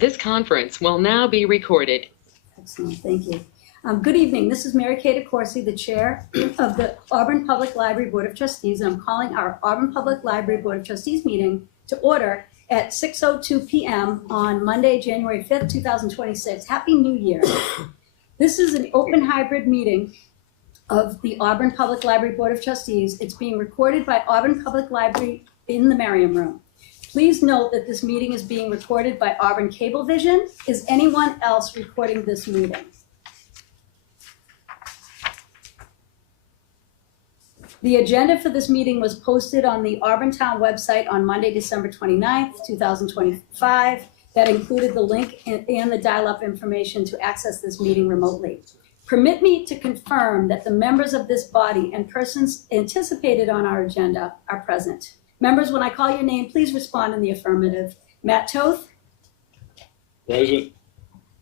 This conference will now be recorded. Excellent, thank you. Good evening, this is Mary Kay DeCourcy, the Chair of the Auburn Public Library Board of Trustees, and I'm calling our Auburn Public Library Board of Trustees meeting to order at 6:02 p.m. on Monday, January 5th, 2026. Happy New Year. This is an open hybrid meeting of the Auburn Public Library Board of Trustees. It's being recorded by Auburn Public Library in the Merriam Room. Please note that this meeting is being recorded by Auburn Cablevision. Is anyone else recording this meeting? The agenda for this meeting was posted on the Auburn Town website on Monday, December 29th, 2025. That included the link and the dial-up information to access this meeting remotely. Permit me to confirm that the members of this body and persons anticipated on our agenda are present. Members, when I call your name, please respond in the affirmative. Matt Toth? Present.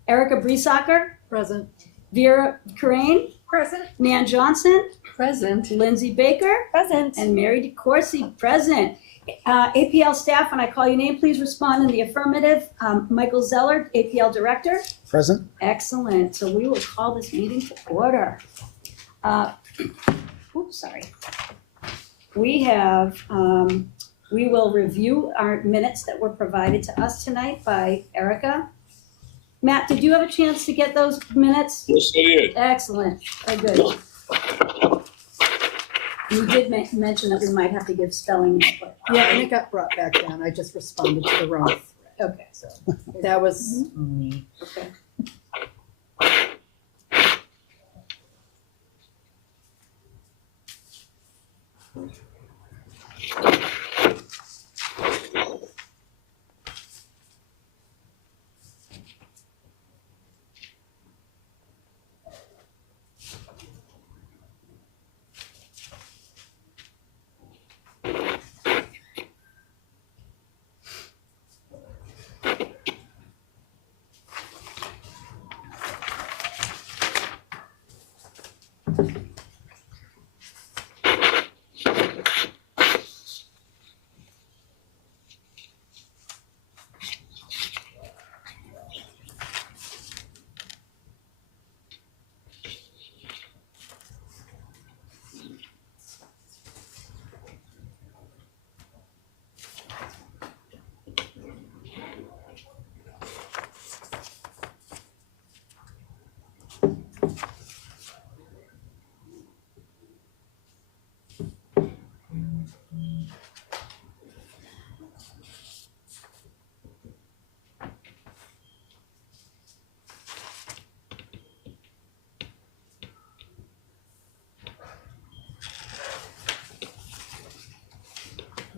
Erica Breesacker? Present. Vera Corain? Present. Nan Johnson? Present. Lindsay Baker? Present. And Mary DeCourcy, present. APL staff, when I call your name, please respond in the affirmative. Michael Zeller, APL Director? Present. Excellent. So we will call this meeting to order. Sorry. We have, we will review our minutes that were provided to us tonight by Erica. Matt, did you have a chance to get those minutes? Yes, I did. Excellent. Very good. You did mention that we might have to give spelling input. Yeah, and it got brought back down. I just responded to the wrong. Okay. So that was me. Okay.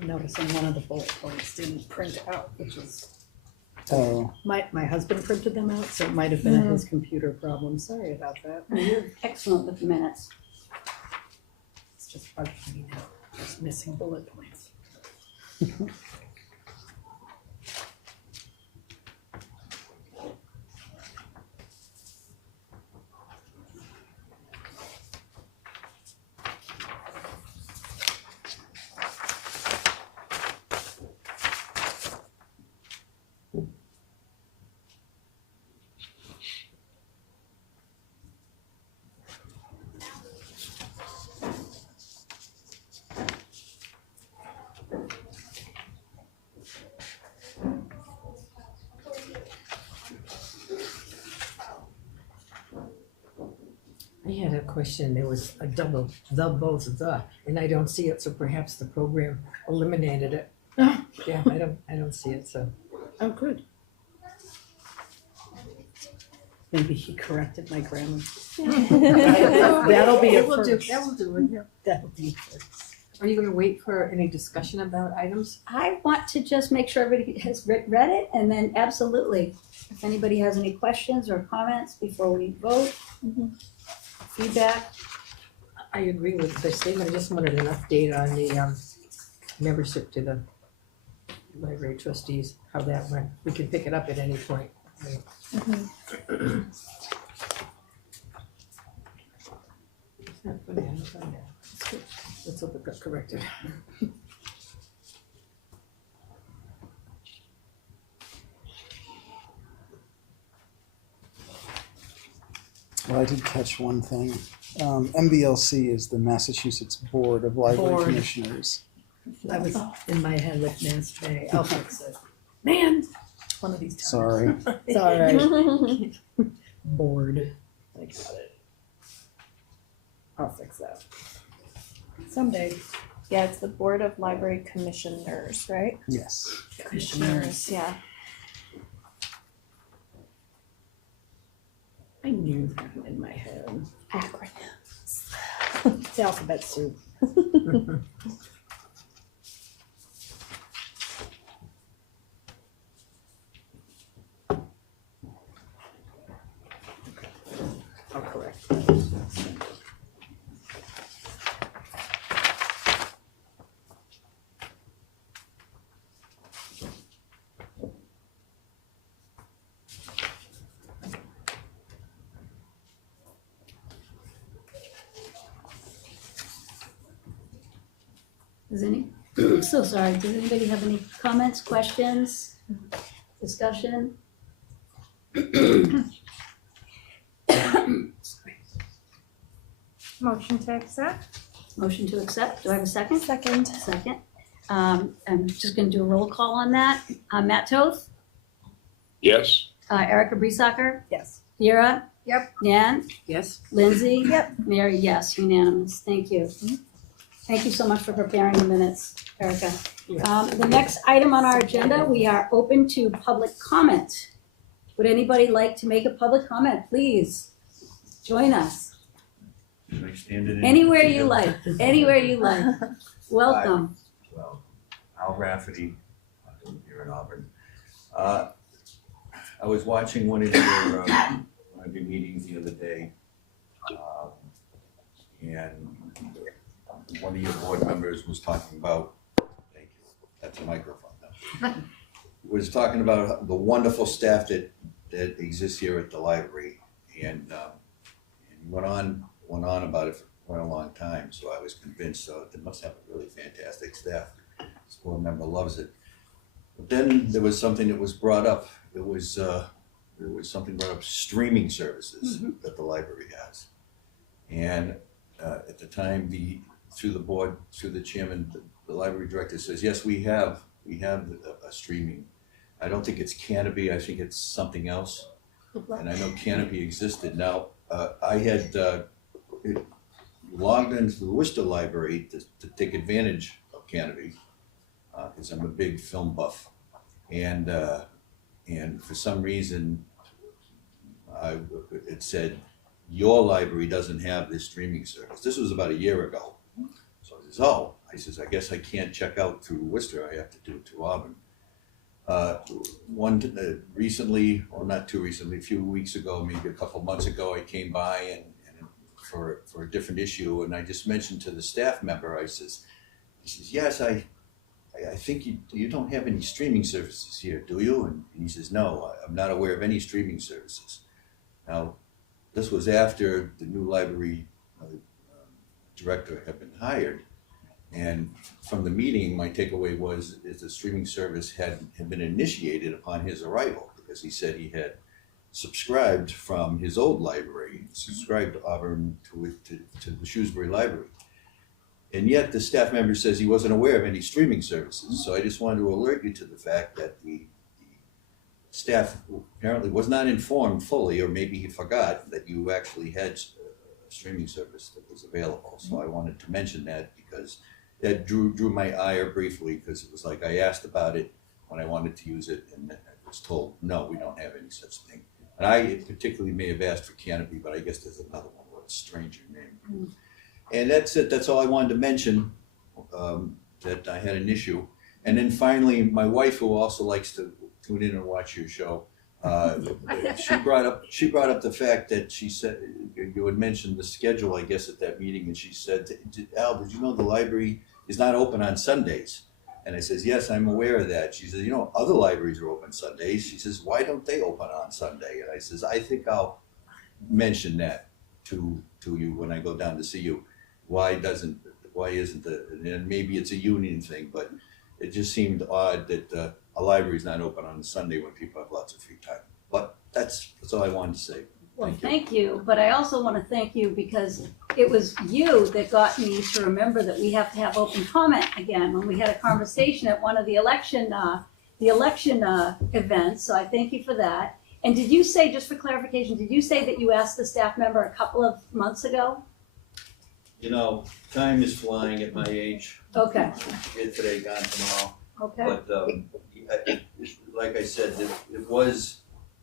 I'm noticing one of the bullet points didn't print out, which is, Oh, my husband printed them out, so it might have been a his computer problem. Sorry about that. You're excellent with the minutes. It's just bugging me now, just missing bullet points. I had a question, there was a double, both of the, and I don't see it, so perhaps the program eliminated it. Yeah, I don't see it, so. Oh, good. Maybe he corrected my grammar. That'll be a first. That will do it, yeah. That'll be a first. Are you gonna wait for any discussion about items? I want to just make sure everybody has read it, and then absolutely, if anybody has any questions or comments before we vote, feedback. I agree with the statement, I just wanted an update on the membership to the library trustees, how that went. We can pick it up at any point. It's not funny, I don't find that. It's good. Let's hope it got corrected. Well, I did catch one thing. MBLC is the Massachusetts Board of Library Board. Commissioners. I was in my head with Mass Bay. I'll fix it. Man, one of these times. Sorry. It's all right. Bored. I got it. I'll fix that. Someday. Yeah, it's the Board of Library Commissioners, right? Yes. Commissioners. Yeah. I knew that in my head. Acronyms. It's alphabet soup. I'll correct that. So sorry, does anybody have any comments, questions, discussion? Motion to accept? Motion to accept, do I have a second? Second. Second. I'm just gonna do a roll call on that. Matt Toth, Yes. Erica Breesacker, Yes. Vera? Yep. Nan? Yes. Lindsay? Yep. Mary, yes, unanimous, thank you. Thank you so much for preparing the minutes, Erica. The next item on our agenda, we are open to public comment. Would anybody like to make a public comment, please? Join us, Should I stand it in? anywhere you like, anywhere you like. Welcome. Well, Al Rafferty, here in Auburn. I was watching one of your meetings the other day. And one of your board members was talking about, thank you, that's a microphone now. Was talking about the wonderful staff that exists here at the library. And went on about it for quite a long time, so I was convinced, so they must have a really fantastic staff. This board member loves it. But then there was something that was brought up. There was something brought up, streaming services that the library has. And at the time, through the board, through the chairman, the library director says, yes, we have a streaming. I don't think it's Canopy, I think it's something else. And I know Canopy existed. Now, I had logged into the Worcester Library to take advantage of Canopy, because I'm a big film buff. And for some reason, it said, your library doesn't have this streaming service. This was about a year ago. So I says, I guess I can't check out through Worcester, I have to do it through Auburn. Recently, or not too recently, a few weeks ago, maybe a couple months ago, I came by and for a different issue, and I just mentioned to the staff member, he says, yes, I think you don't have any streaming services here, do you? And he says, no, I'm not aware of any streaming services. Now, this was after the new library director had been hired. And from the meeting, my takeaway was the streaming service had been initiated upon his arrival, because he said he had subscribed from his old library, subscribed to Auburn to the Shrewsbury Library. And yet the staff member says he wasn't aware of any streaming services. So I just wanted to alert you to the fact that the staff apparently was not informed fully, or maybe he forgot that you actually had a streaming service that was available. So I wanted to mention that, because that drew my ire briefly, because it was like I asked about it when I wanted to use it, and I was told, no, we don't have any such thing. And I particularly may have asked for Canopy, but I guess there's another one with a stranger name. And that's it. That's all I wanted to mention, that I had an issue. And then finally, my wife, who also likes to tune in and watch your show, she brought up the fact that she said you had mentioned the schedule, I guess, at that meeting, and she said, Al, did you know the library is not open on Sundays? And I says, yes, I'm aware of that. She says, other libraries are open Sundays. She says, why don't they open on Sunday? And I says, I think I'll mention that to you when I go down to see you. Why isn't and maybe it's a union thing, but it just seemed odd that a library's not open on Sunday when people have lots of free time. But that's all I wanted to say. Well, Thank you. thank you, but I also want to thank you because it was you that got me to remember that we have to have open comment again when we had a conversation at one of the election events, so I thank you for that. And did you say, just for clarification, did you say that you asked the staff member a couple of months ago? You know, time is flying at my age. Okay, Here today, gone tomorrow. okay, But like I said,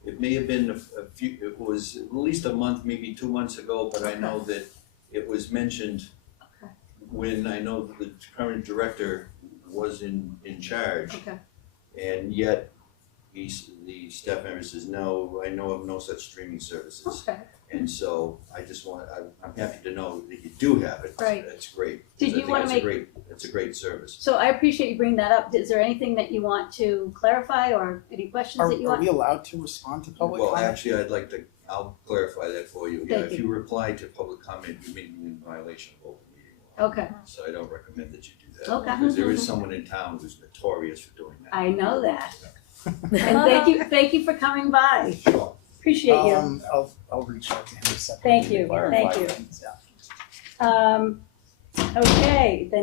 it may have been a few, it was at least a month, maybe 2 months ago, but I know that it was mentioned Okay. when I know the current director was in charge. okay. And yet, the staff member says, no, I know of no such streaming services. Okay, And so I'm happy to know that you do have it. Right. That's great. Did 'Cause I you think wanna it's a great service. so I appreciate you bringing that up. Is there anything that you want to clarify or any questions Are, that you are want? we allowed to respond to public Well, comment? actually, I'll clarify that for you. Yeah, Thank if you. you reply to public comment, you may be in violation of open meeting law. Okay, So I don't recommend that you do that. Okay. Because there is someone in town who's notorious for doing that. I know that. And thank you for coming by. Sure. Appreciate you. I'll reach out to him separately. Thank to you, clarify thank you. things, yeah. Okay, the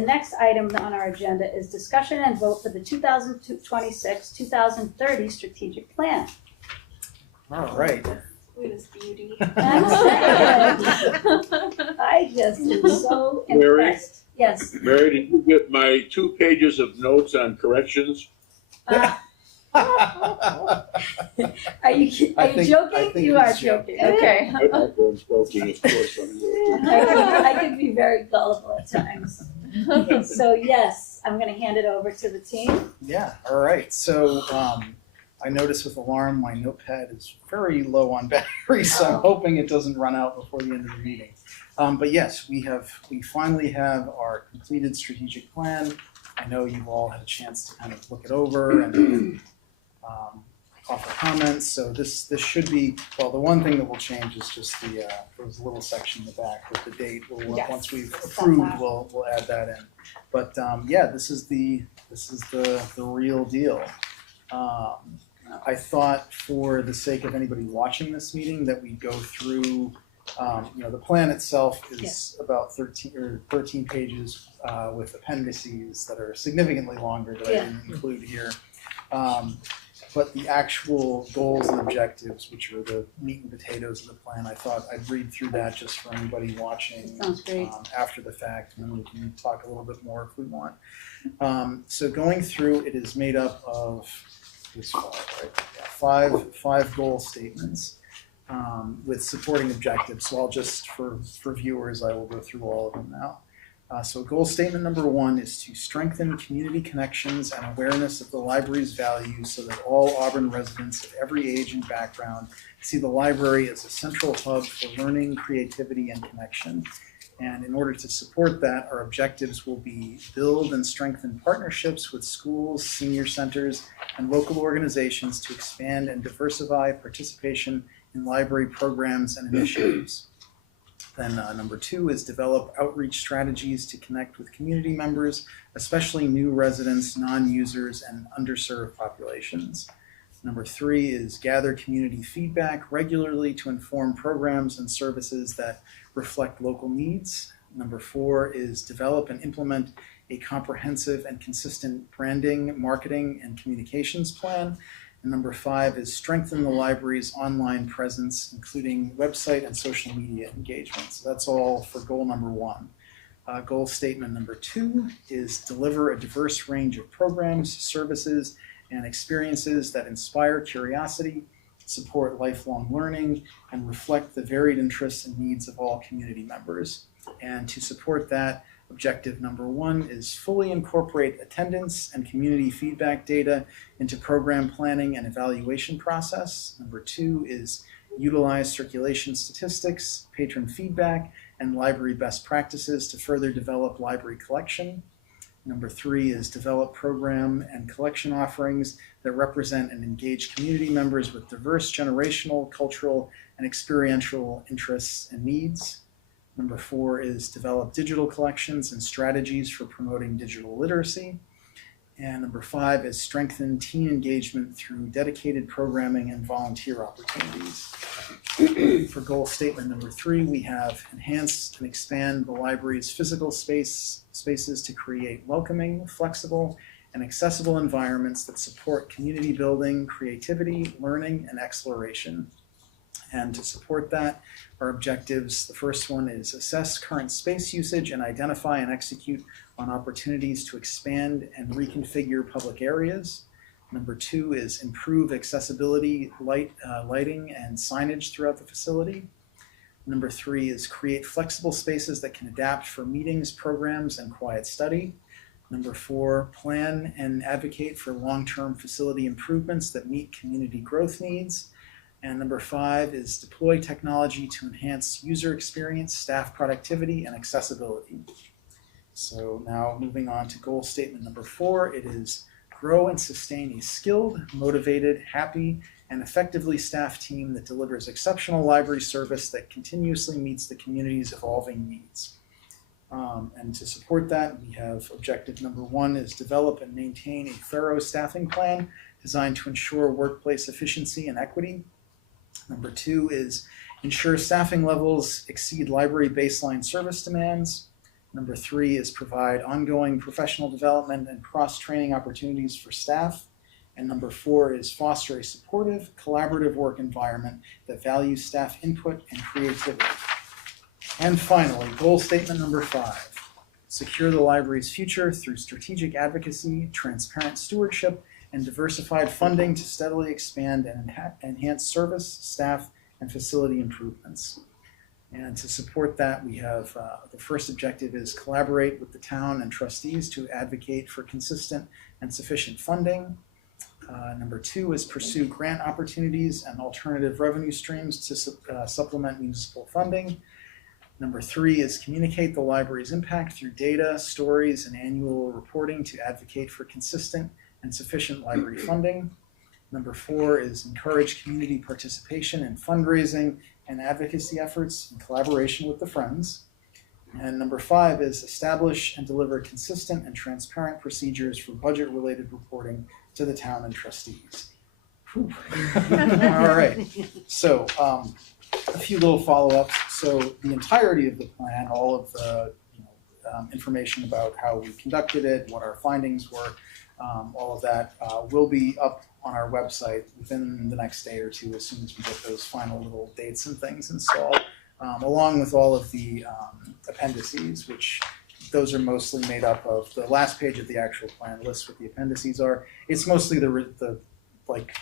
next item on our agenda is discussion and vote for the 2026, 2030 strategic plan. All right. Sweetest beauty. I just am so Mary? impressed. Yes. Mary, did you get my 2 pages of notes on corrections? Uh, Are you I think joking? You are he's joking. joking. Okay. I'm joking, of course I'm joking. I can be very gullible at times. So yes, I'm gonna hand it over to the team. Yeah, all right. So I noticed with alarm my notepad is very low on battery, so I'm hoping it doesn't run out before the end of the meeting. But yes, we finally have our completed strategic plan. I know you've all had a chance to kind of look it over and offer comments. So this should be, well, the one thing that will change is just there's a little section in the back with the date. Yes. Once we've Set approved, that. we'll add that in. But yeah, this is the real deal. I thought for the sake of anybody watching this meeting that we go through, the plan itself is about 13 pages with appendices that are significantly longer that I didn't include here. But the actual goals and objectives, which are the meat and potatoes of the plan, I thought I'd read through that just for anybody watching Sounds great. after the fact, and then we can talk a little bit more if we want. So going through, it is made up of this five goal statements with supporting objectives. So I'll just, for viewers, I will go through all of them now. So goal statement number 1 is to strengthen community connections and awareness of the library's value so that all Auburn residents of every age and background see the library as a central hub for learning, creativity, and connection. And in order to support that, our objectives will be build and strengthen partnerships with schools, senior centers, and local organizations to expand and diversify participation in library programs and initiatives. Then number 2 is develop outreach strategies to connect with community members, especially new residents, non-users, and underserved populations. Number 3 is gather community feedback regularly to inform programs and services that reflect local needs. Number 4 is develop and implement a comprehensive and consistent branding, marketing, and communications plan. And number 5 is strengthen the library's online presence, including website and social media engagement. So that's all for goal number 1. Goal statement number 2 is deliver a diverse range of programs, services, and experiences that inspire curiosity, support lifelong learning, and reflect the varied interests and needs of all community members. And to support that, objective number 1 is fully incorporate attendance and community feedback data into program planning and evaluation process. Number 2 is utilize circulation statistics, patron feedback, and library best practices to further develop library collection. Number 3 is develop program and collection offerings that represent and engage community members with diverse generational, cultural, and experiential interests and needs. Number 4 is develop digital collections and strategies for promoting digital literacy. And number 5 is strengthen teen engagement through dedicated programming and volunteer opportunities. For goal statement number 3, we have enhance and expand the library's physical spaces to create welcoming, flexible, and accessible environments that support community building, creativity, learning, and exploration. And to support that, our objectives, the first one is assess current space usage and identify and execute on opportunities to expand and reconfigure public areas. Number 2 is improve accessibility, lighting, and signage throughout the facility. Number 3 is create flexible spaces that can adapt for meetings, programs, and quiet study. Number 4, plan and advocate for long-term facility improvements that meet community growth needs. And number 5 is deploy technology to enhance user experience, staff productivity, and accessibility. So now moving on to goal statement number 4, it is grow and sustain a skilled, motivated, happy, and effectively staffed team that delivers exceptional library service that continuously meets the community's evolving needs. And to support that, we have objective number 1 is develop and maintain a thorough staffing plan designed to ensure workplace efficiency and equity. Number 2 is ensure staffing levels exceed library baseline service demands. Number 3 is provide ongoing professional development and cross-training opportunities for staff. And number 4 is foster a supportive, collaborative work environment that values staff input and creativity. And finally, goal statement number 5, secure the library's future through strategic advocacy, transparent stewardship, and diversified funding to steadily expand and enhance service, staff, and facility improvements. And to support that, we have the first objective is collaborate with the town and trustees to advocate for consistent and sufficient funding. Number 2 is pursue grant opportunities and alternative revenue streams to supplement municipal funding. Number 3 is communicate the library's impact through data, stories, and annual reporting to advocate for consistent and sufficient library funding. Number 4 is encourage community participation in fundraising and advocacy efforts in collaboration with the Friends. And number 5 is establish and deliver consistent and transparent procedures for budget-related reporting to the town and trustees. All right, so a few little follow-ups. So the entirety of the plan, all of the information about how we conducted it, what our findings were, all of that will be up on our website within the next day or two as soon as we get those final little dates and things installed, along with all of the appendices, which those are mostly made up of the last page of the actual plan lists what the appendices are. It's mostly the like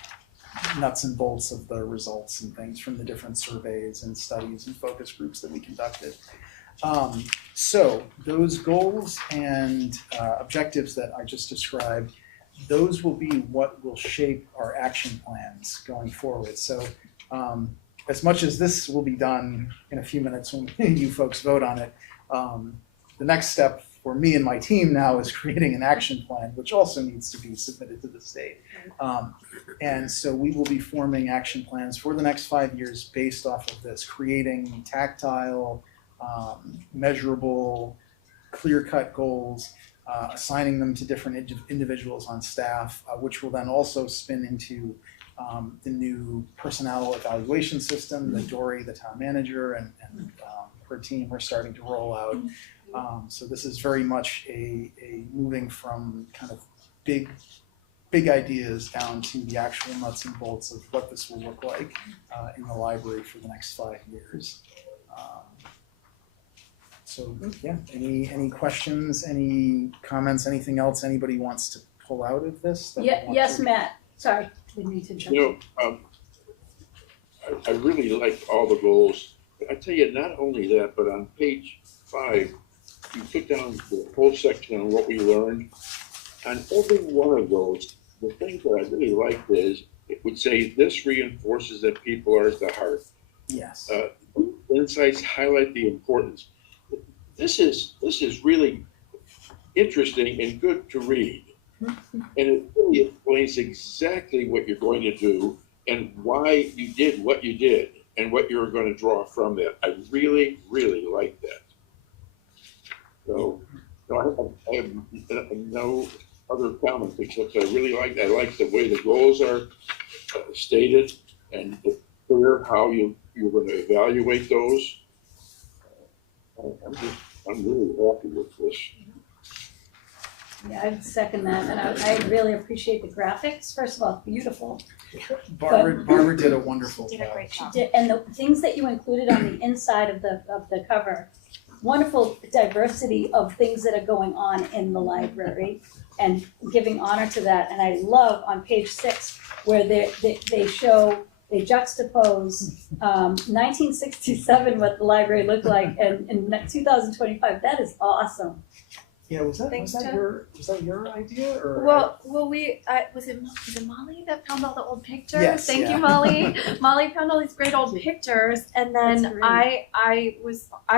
nuts and bolts of the results and things from the different surveys and studies and focus groups that we conducted. So those goals and objectives that I just described, those will be what will shape our action plans going forward. So as much as this will be done in a few minutes when you folks vote on it, the next step for me and my team now is creating an action plan, which also needs to be submitted to the state. And so we will be forming action plans for the next 5 years based off of this, creating tactile, measurable, clear-cut goals, assigning them to different individuals on staff, which will then also spin into the new personnel evaluation system that Dory, the town manager, and her team are starting to roll out. So this is very much a moving from kind of big ideas down to the actual nuts and bolts of what this will look like in the library for the next 5 years. So yeah, any questions, any comments, anything else anybody wants to pull out of this? Yes, Matt, sorry, didn't mean to jump. I really liked all the goals. I tell you, not only that, but on page 5, you put down the whole section on what we learned. On every one of those, the thing that I really liked is it would say this reinforces that people are at the heart. Yes. Insights highlight the importance. This is really interesting and good to read. And it really explains exactly what you're going to do and why you did what you did and what you're going to draw from that. I really, really like that. So I have no other comments, except I like the way the goals are stated and it's clear how you're going to evaluate those. I'm really happy with this. Yeah, I'd second that, and I really appreciate the graphics. First of all, beautiful. Barbara did a wonderful Did a job. great She job. did, and the things that you included on the inside of the cover, wonderful diversity of things that are going on in the library, and giving honor to that. And I love on page 6 where they juxtapose 1967 what the library looked like, and in 2025. That is awesome. Yeah, was that Thanks, Jen. your idea or? Well, was it Molly that found all the old pictures? Yes, Thank yeah. you, Molly. Molly found all these great old pictures, and then That's I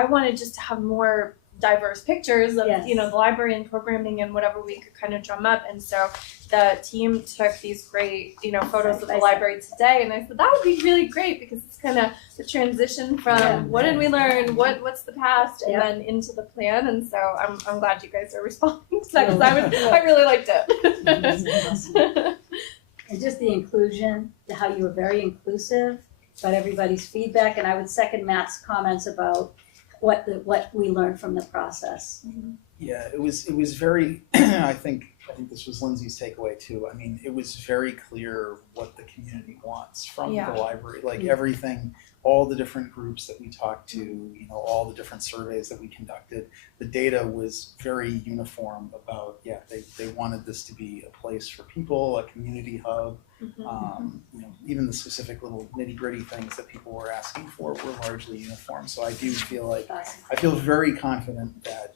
wanted just to have more diverse pictures of Yes. the library and programming and whatever we could kind of drum up, and so the team took these great photos of the library today, and I said that would be really great because it's kind of the transition from Yeah. what did we learn, what's the past, and Yeah. then into the plan, and so I'm glad you guys are responding to that because I really liked it. And just the inclusion, how you were very inclusive about everybody's feedback, and I would second Matt's comments about what we learned from the process. Yeah, it was very, I think this was Lindsay's takeaway too. I mean, it was very clear what the community wants from Yeah. the library, like everything, all the different groups that we talked to, all the different surveys that we conducted. The data was very uniform about, they wanted this to be a place for people, a community hub. Even the specific little nitty gritty things that people were asking for were largely uniform. So I do feel like, I feel very confident that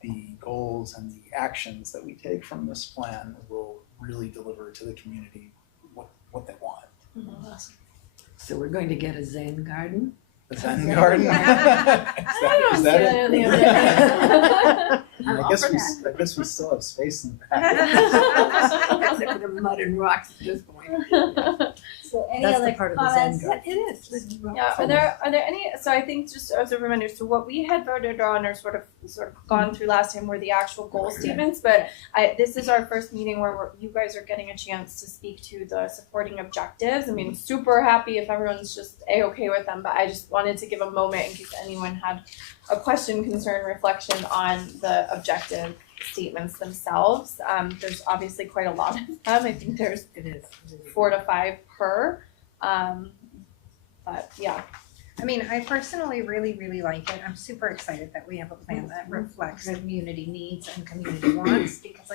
the goals and the actions that we take from this plan will really deliver to the community what they want. So we're going to get a Zen garden? The Zen garden. I don't Is see that any of the it? I'm I all guess for we, that. I guess we still have space in the back. Except for the mud and rocks at this point. So any That's the other part of the Zen comments? garden. It is. Yeah, are there any? So I think just as a reminder, so what we had voted on or sort of gone through last time were the actual goal statements, but this is our first meeting where you guys are getting a chance to speak to the supporting objectives. I mean, super happy if everyone's just A-okay with them, but I just wanted to give a moment in case anyone had a question, concern, reflection on the objective statements themselves. There's obviously quite a lot of them. I think there's It is. 4 to 5 per. But yeah. I mean, I personally really, really like it. I'm super excited that we have a plan that reflects community needs and community wants because,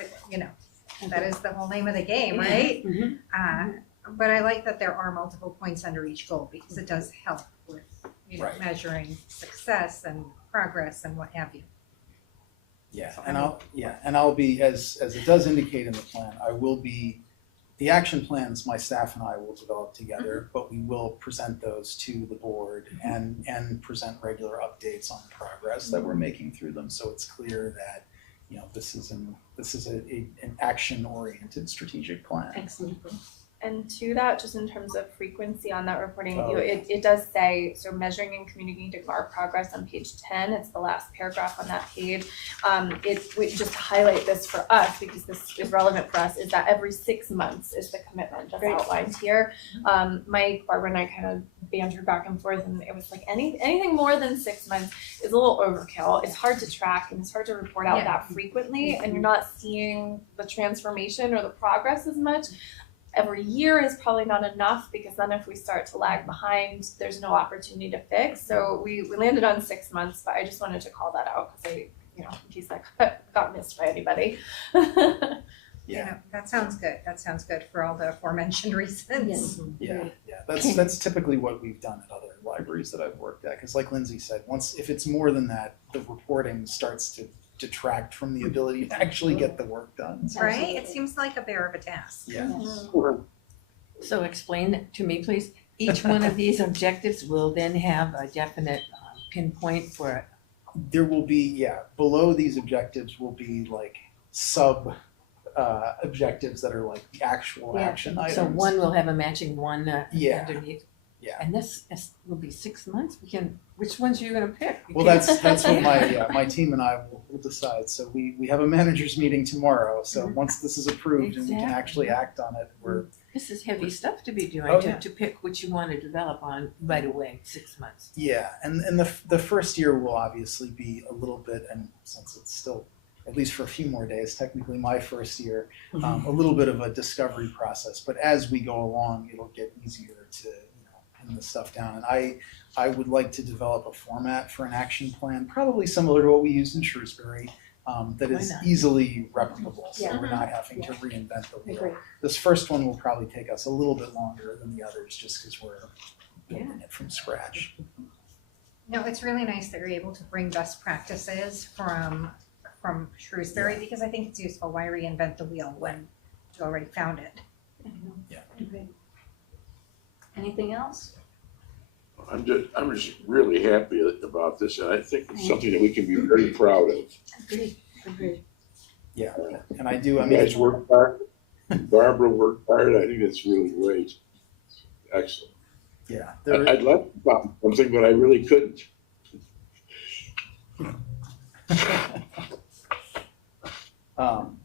that is the whole name of the game, right? But I like that there are multiple points under each goal because it does help with, Right. measuring success and progress and what have you. And I'll be, as it does indicate in the plan, I will be, the action plans my staff and I will develop together, but we will present those to the board and present regular updates on progress that we're making through them. So it's clear that, this is an action-oriented strategic plan. Excellent. And to that, just in terms of frequency on that reporting, Oh, it does say, so measuring and communicating our progress on page 10, it's the last paragraph on that page. Just to highlight this for us, because this is relevant for us, is that every 6 months is the commitment that's outlined here. Mike, Barbara, and I kind of bantered back and forth, and it was like anything more than 6 months is a little overkill. It's hard to track and it's hard to report out that frequently, and you're not seeing the transformation or the progress as much. Every year is probably not enough because then if we start to lag behind, there's no opportunity to fix. So we landed on 6 months, but I just wanted to call that out because in case that got missed by anybody. That sounds good. That sounds good for all the aforementioned reasons. Yes. That's typically what we've done at other libraries that I've worked at. Because like Lindsay said, if it's more than that, the reporting starts to detract from the ability to actually get the work done. Right? It seems like a bear of a task. Yeah. So explain to me, please. Each one of these objectives will then have a definite pinpoint for it. There will be, below these objectives will be like sub objectives that are like the actual action items. So one will have a matching one Yeah. underneath. And this will be 6 months, which ones are you gonna pick? Well, that's what my team and I will decide. So we have a managers meeting tomorrow. So once this is approved and we can actually act on it, This is heavy stuff to be doing, Oh, yeah. to pick what you wanna develop on right away, 6 months. yeah. And the first year will obviously be a little bit, and since it's still, at least for a few more days, technically my first year, a little bit of a discovery process. But as we go along, it'll get easier to pin the stuff down. And I would like to develop a format for an action plan, probably similar to what we used in Shrewsbury, that is Why not? easily replicable, so Yeah. we're not having to reinvent the I wheel. agree. This first one will probably take us a little bit longer than the others, just because we're building it from scratch. No, it's really nice that you're able to bring best practices from Shrewsbury, because I think it's useful. Why reinvent the wheel when you already found it? Okay. Anything else? I'm just really happy about this, and I think it's something that we can be very proud of. Agreed. Yeah, and I do, You guys worked hard, Barbara worked hard, I think it's really great. Excellent. yeah, there, I'd love to talk something, but I really couldn't.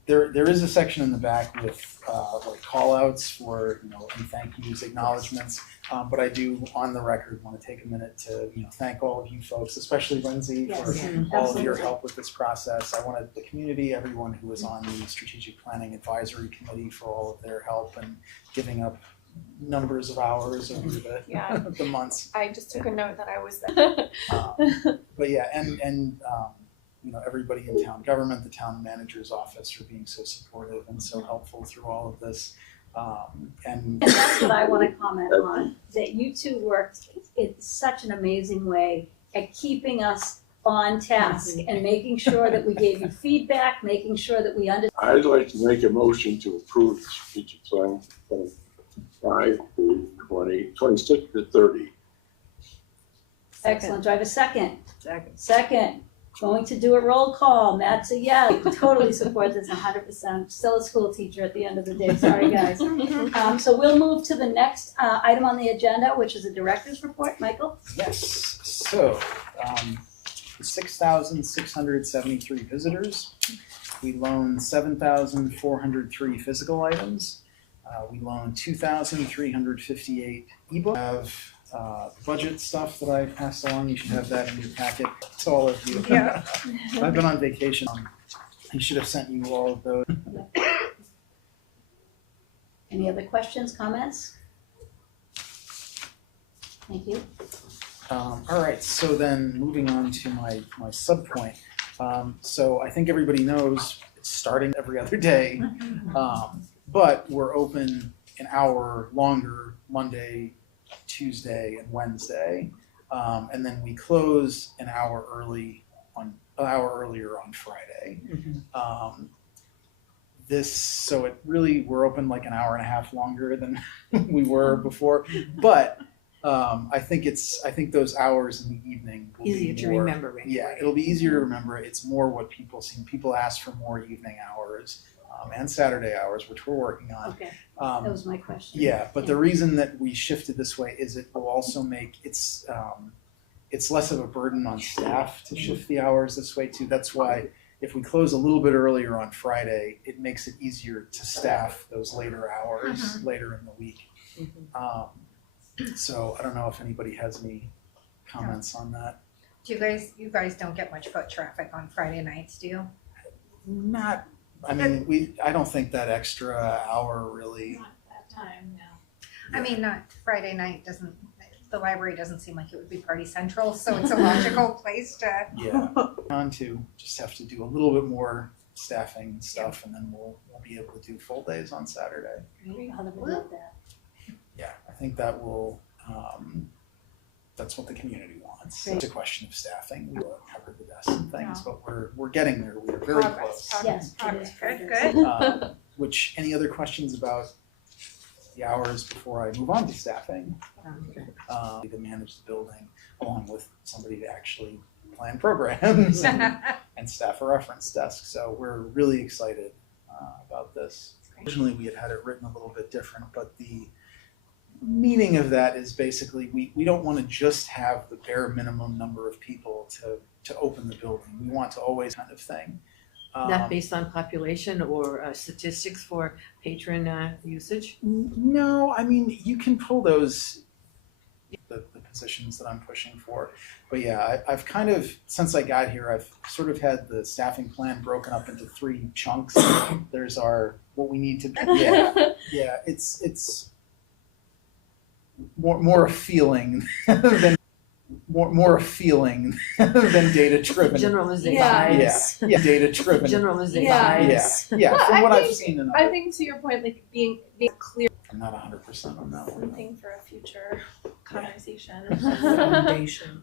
There is a section in the back with like call outs for, and thank yous, acknowledgements. But I do, on the record, want to take a minute to, thank all of you folks, especially Lindsay, for Yes, all of your absolutely. help with this process. I wanted the community, everyone who was on the Strategic Planning Advisory Committee, for all of their help and giving up numbers of hours over Yeah. the months. I just took a note that I was there. But yeah, and everybody in town government, the town manager's office, for being so supportive and so helpful through all of this. And And that's what I want to comment on, that you two worked in such an amazing way at keeping us on task and making sure that we gave you feedback, making sure that we understood. I'd like to make a motion to approve the strategic plan 25 to 26 to 30. Excellent. Do I have a second? Second. Second. Going to do a roll call. Matt's a yes. Totally support this 100%. Still a school teacher at the end of the day. Sorry, guys. So we'll move to the next item on the agenda, which is a director's report. Michael? yes, so 6,673 visitors. We loaned 7,403 physical items. We loaned 2,358 ebooks. We have budget stuff that I passed along. You should have that in your packet to all of you. Yeah. I've been on vacation. I should have sent you all of those. Any other questions, comments? Thank you. All right, so then moving on to my sub point. So I think everybody knows it's starting every other day, but we're open an hour longer Monday, Tuesday, and Wednesday, and then we close an hour earlier on Friday. So we're open like an hour and a half longer than we were before, but I think those hours in the evening will Easier be to more, remember, right? Yeah, it'll be easier to remember. It's more what people see. People ask for more evening hours and Saturday hours, which we're working on. Okay, that was my question. Yeah, but the reason that we shifted this way is it will also make it's less of a burden on staff to shift the hours this way too. That's why if we close a little bit earlier on Friday, it makes it easier to staff those later hours later in the week. So I don't know if anybody has any comments on that. Do you guys don't get much foot traffic on Friday nights, do you? I don't think that extra hour really. I mean, not Friday night the library doesn't seem like it would be party central, so it's a logical place to. Yeah, on to just have to do a little bit more staffing and stuff, and then we'll be able to do full days on Saturday. I'll never know that. Yeah, I think that will. That's what the community wants. Great. It's a question of staffing. We will cover the desks and things, but we're getting there. We are very Progress. close. Yes, it Progress. is Good, progress. good. Any other questions about the hours before I move on to staffing? To manage the building along with somebody to actually plan programs and staff a reference desk. So we're really excited about this. Originally, we had it written a little bit different, but meaning of that is basically we don't want to just have the bare minimum number of people to open the building. We want to always kind of thing. Not based on population or statistics for patron usage? No, I mean, you can pull those, the positions that I'm pushing for. But yeah, I've kind of, since I got here, I've sort of had the staffing plan broken up into 3 chunks. There's what we need to, yeah, it's more a feeling than more a feeling than data driven. Generalization. Yeah, data driven. Generalization. Yeah, But from I what I've think- seen. I think to your point, like being clear, I'm not 100% on that one. something for a future conversation. Foundation.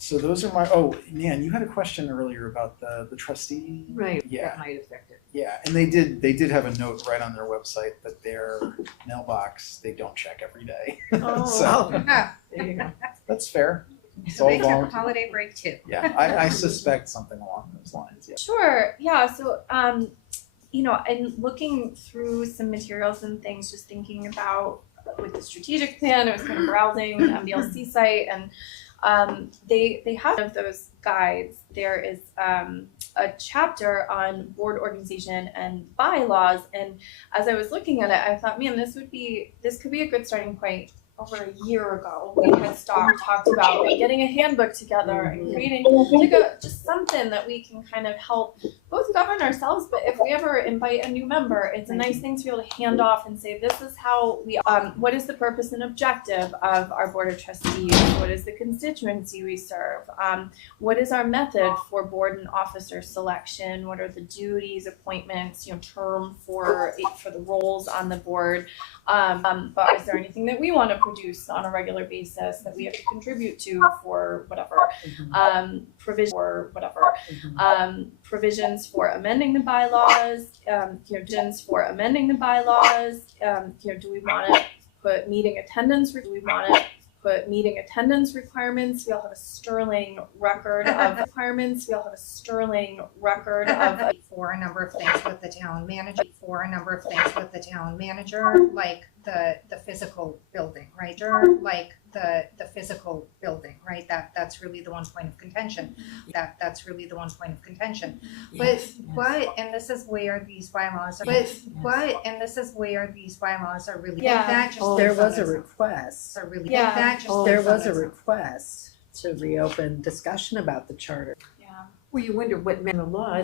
So those are my, oh, man, you had a question earlier about the trustee. Right, Yeah. that might affect it. Yeah, and they did have a note right on their website that their mailbox, they don't check every day. Oh. So There you go. that's fair. It's So all they took volunteer. holiday break too. Yeah, I suspect something along those lines, yeah. Sure, yeah, so, you know, and looking through some materials and things, just thinking about with the strategic plan, I was kind of browsing the MBLC site and they have one of those guides. There is a chapter on board organization and bylaws, and as I was looking at it, I thought, man, this could be a good starting point. Over a year ago, we had talked about like, getting a handbook together and creating like just something that we can kind of help both govern ourselves, but if we ever invite a new member, it's a nice thing to be able to hand off and say, this is how we, what is the purpose and objective of our board of trustees? What is the constituency we serve? What is our method for board and officer selection? What are the duties, appointments, you know, term for the roles on the board? But is there anything that we want to produce on a regular basis that we have to contribute to for whatever, provision for whatever, provisions for amending the bylaws, you know, provisions for amending the bylaws, you know, do we want to put meeting attendance, do we want to put meeting attendance requirements? We all have a sterling record of requirements. We all have a sterling record of For a number of things with the town manager, like the physical building, right? Like the physical building, right? That's really the one point of contention. That's really the one point of contention. But and this is where these bylaws are. And this is where these bylaws are really. Yeah. That just There stands on was a its own. request, So really, Yeah. that just there stands on was a its own. request to reopen discussion about the charter. yeah. Well, you wonder what meant the law